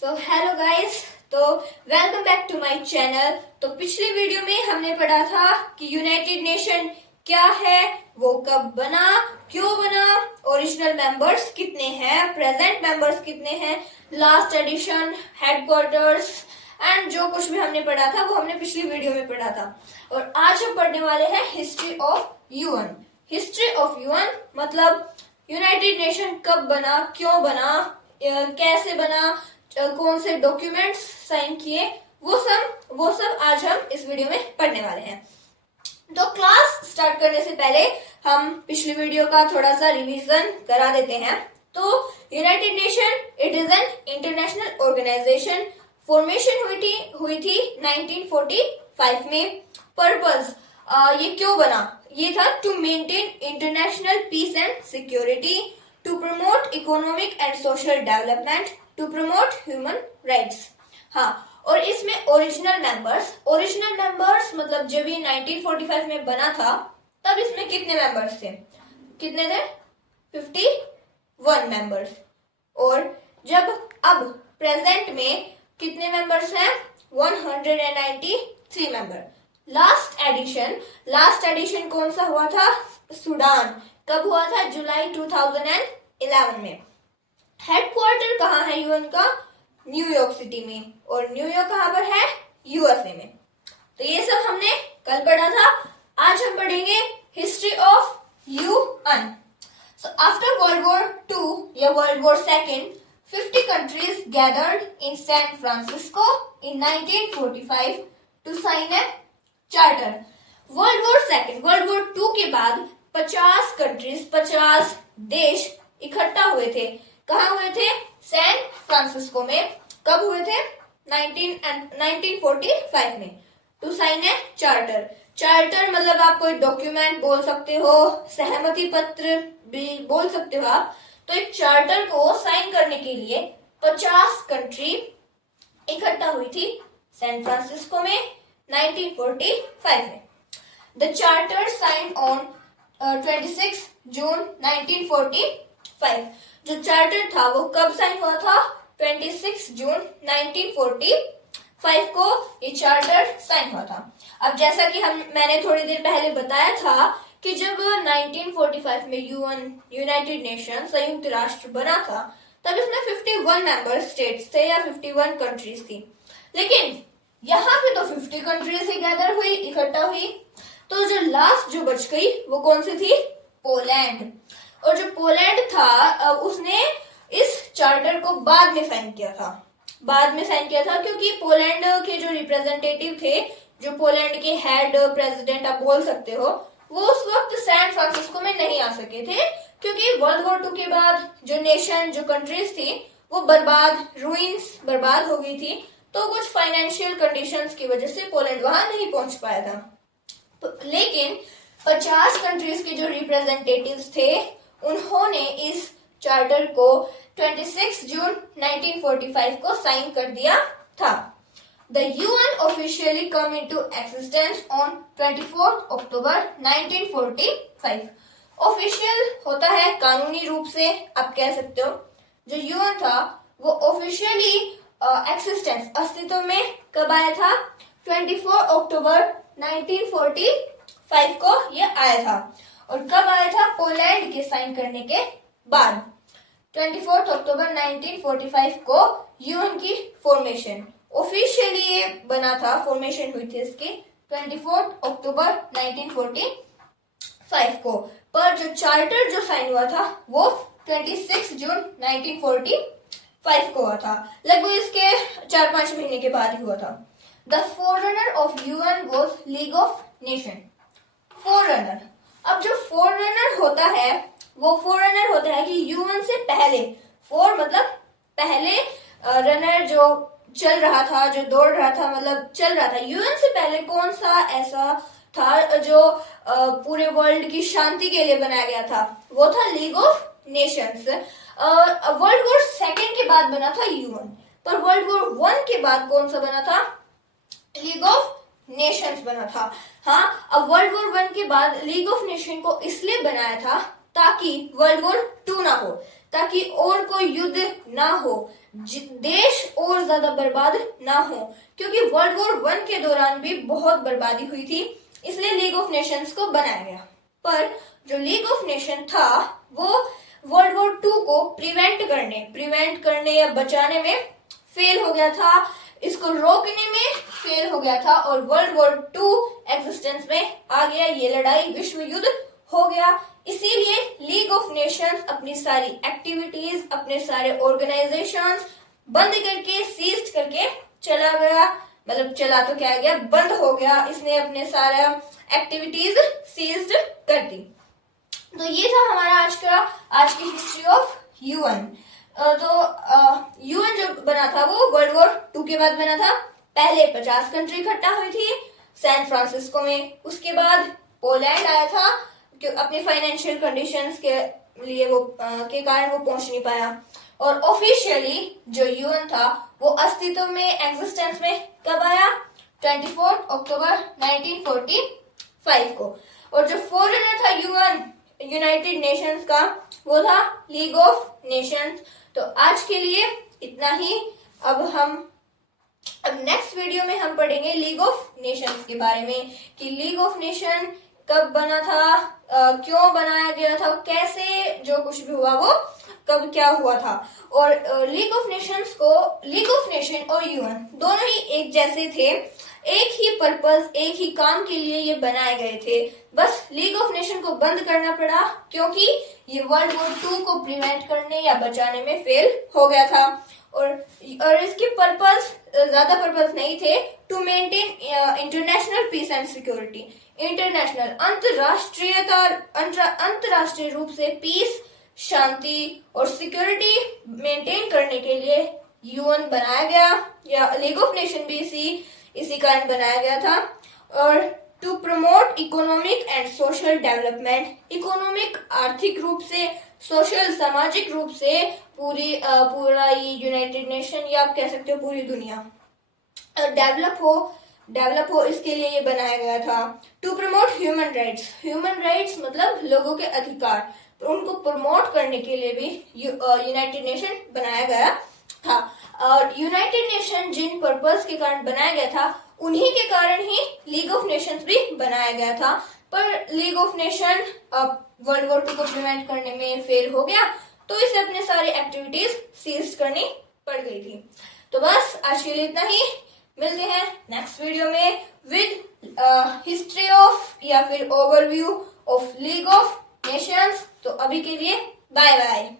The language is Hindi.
सो हेलो गाइस, तो welcome back to my channel. तो पिछली वीडियो में हमने पढ़ा था कि यूनाइटेड नेशन क्या है, वो कब बना, क्यों बना, ओरिजिनल मेंबर्स कितने हैं, प्रेजेंट मेंबर्स कितने हैं, लास्ट एडिशन, हेडक्वार्टर्स एंड जो कुछ भी हमने पढ़ा था वो हमने पिछली वीडियो में पढ़ा था। और आज हम पढ़ने वाले हैं history of UN. History of UN मतलब यूनाइटेड नेशन कब बना, क्यों बना, कैसे बना, कौन से डॉक्यूमेंट्स साइन किए, वो सब आज हम इस वीडियो में पढ़ने वाले हैं। तो क्लास स्टार्ट करने से पहले हम पिछली वीडियो का थोड़ा सा रिवीजन करा देते हैं। तो United Nation it is an international organisation. Formation हुई थी 1945 में। पर्पस ये क्यों बना, ये था to maintain international peace and security, to promote economic and social development, to promote human rights. हाँ, और इसमें ओरिजिनल मेंबर्स मतलब जब ये 1945 में बना था तब इसमें कितने मेंबर्स थे, कितने थे 51 मेंबर्स। और जब अब प्रेजेंट में कितने मेंबर्स हैं 193 मेंबर। लास्ट एडिशन कौन सा हुआ था, सूडान। कब हुआ था, जुलाई 2011 में। हेडक्वार्टर कहाँ है यूएन का, न्यूयॉर्क सिटी में। और न्यूयॉर्क कहाँ पर है, यूएसए में। तो ये सब हमने कल पढ़ा था। आज हम पढ़ेंगे history of UN. So after world war II या world war II 50 countries gathered in San Francisco in 1945 to sign a charter. World war II के बाद 50 कंट्रीज 50 देश इकट्ठा हुए थे। कहाँ हुए थे, सैन फ्रांसिस्को में। कब हुए थे 1945 में। टू साइन ए चार्टर मतलब आप कोई डॉक्यूमेंट बोल सकते हो, सहमति पत्र भी बोल सकते हो आप। तो एक चार्टर को साइन करने के लिए 50 कंट्री इकट्ठा हुई थी सैन फ्रांसिस्को में 1945 में। द चार्टर साइन ऑन 26 जून 1945। जो चार्टर था वो कब साइन हुआ था, 26 जून 1945 को ये चार्टर साइन हुआ था। अब जैसा कि मैंने थोड़ी देर पहले बताया था कि जब 1945 में यूनाइटेड नेशन संयुक्त राष्ट्र बना था तब इसमें 51 मेंबर स्टेट्स थे या 51 कंट्रीज थी। लेकिन यहाँ पे तो 50 कंट्रीज ही इकट्ठा हुई। तो जो लास्ट जो बच गई वो कौन सी थी, पोलैंड। और जो पोलैंड था उसने इस चार्टर को बाद में साइन किया था क्योंकि पोलैंड के जो रिप्रेजेंटेटिव थे, जो पोलैंड के हेड प्रेसिडेंट आप बोल सकते हो, वो उस वक्त सैन फ्रांसिस्को में नहीं आ सके थे क्योंकि वर्ल्ड वॉर II के बाद जो कंट्रीज थी वो बर्बाद हो गई थी। तो कुछ फाइनेंशियल कंडीशंस की वजह से पोलैंड वहां नहीं पहुंच पाया था। तो लेकिन 50 कंट्रीज के जो रिप्रेजेंटेटिव्स थे उन्होंने इस चार्टर को 26 जून 1945 को साइन कर दिया था। The UN officially come into existence on 24 October 1945. Official होता है कानूनी रूप से, आप कह सकते हो। जो UN था वो ऑफिशियली अस्तित्व में कब आया था, 24 अक्टूबर 1945 को ये आया था। और कब आया था, पोलैंड के साइन करने के बाद 24 अक्टूबर 1945 को यूएन की फॉर्मेशन ऑफिशियली ये बना था, फॉर्मेशन हुई थी इसकी 24 अक्टूबर 1945 को। पर जो चार्टर जो साइन हुआ था वो 26 जून 1945 को हुआ था। लगभग इसके 4-5 महीने के बाद ही हुआ था। The forerunner of UN was league of nation. Forerunner, अब जो फोररनर होता है वो फोररनर होता है कि यूएन से पहले, फोर मतलब पहले, रनर जो चल रहा था, जो दौड़ रहा था मतलब चल रहा था। यूएन से पहले कौन सा ऐसा था जो पूरे वर्ल्ड की शांति के लिए बनाया गया था, वो था league of Nations. World war II के बाद बना था यूएन, पर वर्ल्ड वॉर I के बाद कौन सा बना था, लीग ऑफ नेशंस बना था। हाँ, अब वर्ल्ड वॉर I के बाद लीग ऑफ नेशन को इसलिए बनाया था ताकि वर्ल्ड वॉर II ना हो, ताकि और कोई युद्ध ना हो। देश और ज्यादा बर्बाद ना हो, क्योंकि वर्ल्ड वॉर 1 के दौरान भी बहुत बर्बादी हुई थी, इसलिए लीग ऑफ नेशंस को बनाया गया। पर जो लीग ऑफ नेशन था वो वर्ल्ड वॉर 2 को प्रिवेंट करने या बचाने में फेल हो गया था, इसको रोकने में फेल हो गया था, और वर्ल्ड वॉर 2 एग्जिस्टेंस में आ गया। ये लड़ाई विश्व युद्ध हो गया। इसीलिए लीग ऑफ नेशंस अपनी सारी एक्टिविटीज, अपने सारे ऑर्गेनाइजेशंस बंद करके, सीज करके चला गया। मतलब चला तो क्या गया, बंद हो गया। इसने अपने सारा एक्टिविटीज सीज्ड कर दी। तो ये था हमारा आज की हिस्ट्री ऑफ यूएन। तो यूएन जो बना था वो वर्ल्ड वॉर 2 के बाद बना था। पहले 50 कंट्री इकट्ठा हुई थी सैन फ्रांसिस्को में। उसके बाद पोलैंड आया था, अपनी फाइनेंशियल कंडीशंस के लिए वो के कारण वो पहुंच नहीं पाया। और ऑफिशियली जो यूएन था वो अस्तित्व में, एग्जिस्टेंस में कब आया? 24 अक्टूबर 1945 को। और जो फॉरेनर था यूएन, यूनाइटेड नेशंस का, वो था लीग ऑफ नेशंस। तो आज के लिए इतना ही। अब नेक्स्ट वीडियो में हम पढ़ेंगे लीग ऑफ नेशंस के बारे में, कि लीग ऑफ नेशन कब बना था, क्यों बनाया गया था, कैसे जो कुछ भी हुआ वो कब क्या हुआ था। और लीग ऑफ नेशन और यूएन दोनों ही एक जैसे थे, एक ही पर्पस, एक ही काम के लिए ये बनाए गए थे। बस लीग ऑफ नेशन को बंद करना पड़ा क्योंकि ये वर्ल्ड वॉर 2 को प्रिवेंट करने या बचाने में फेल हो गया था। और इसके पर्पस ज्यादा पर्पस नहीं थे, to maintain international peace and security. International, अंतरराष्ट्रीय रूप से पीस, शांति और सिक्योरिटी मेंटेन करने के लिए यूएन बनाया गया, या लीग ऑफ नेशन भी इसी कारण बनाया गया था। और to promote economic and social development, economic आर्थिक रूप से, सोशल सामाजिक रूप से पूरा ये यूनाइटेड नेशन, या आप कह सकते हो पूरी दुनिया डेवलप हो, इसके लिए ये बनाया गया था। टू प्रमोट ह्यूमन राइट्स मतलब लोगों के अधिकार, तो उनको प्रमोट करने के लिए भी यूनाइटेड नेशन बनाया गया था। और यूनाइटेड नेशन जिन पर्पस के कारण बनाया गया था, उन्हीं के कारण ही लीग ऑफ नेशंस भी बनाया गया था। पर league of nation world war 2 को प्रिवेंट करने में फेल हो गया, तो इसे अपने सारी एक्टिविटीज सीज करनी पड़ गई थी। तो बस आज के लिए इतना ही। मिलते हैं नेक्स्ट वीडियो में विद हिस्ट्री ऑफ या फिर overview of league of Nations. तो अभी के लिए बाय बाय।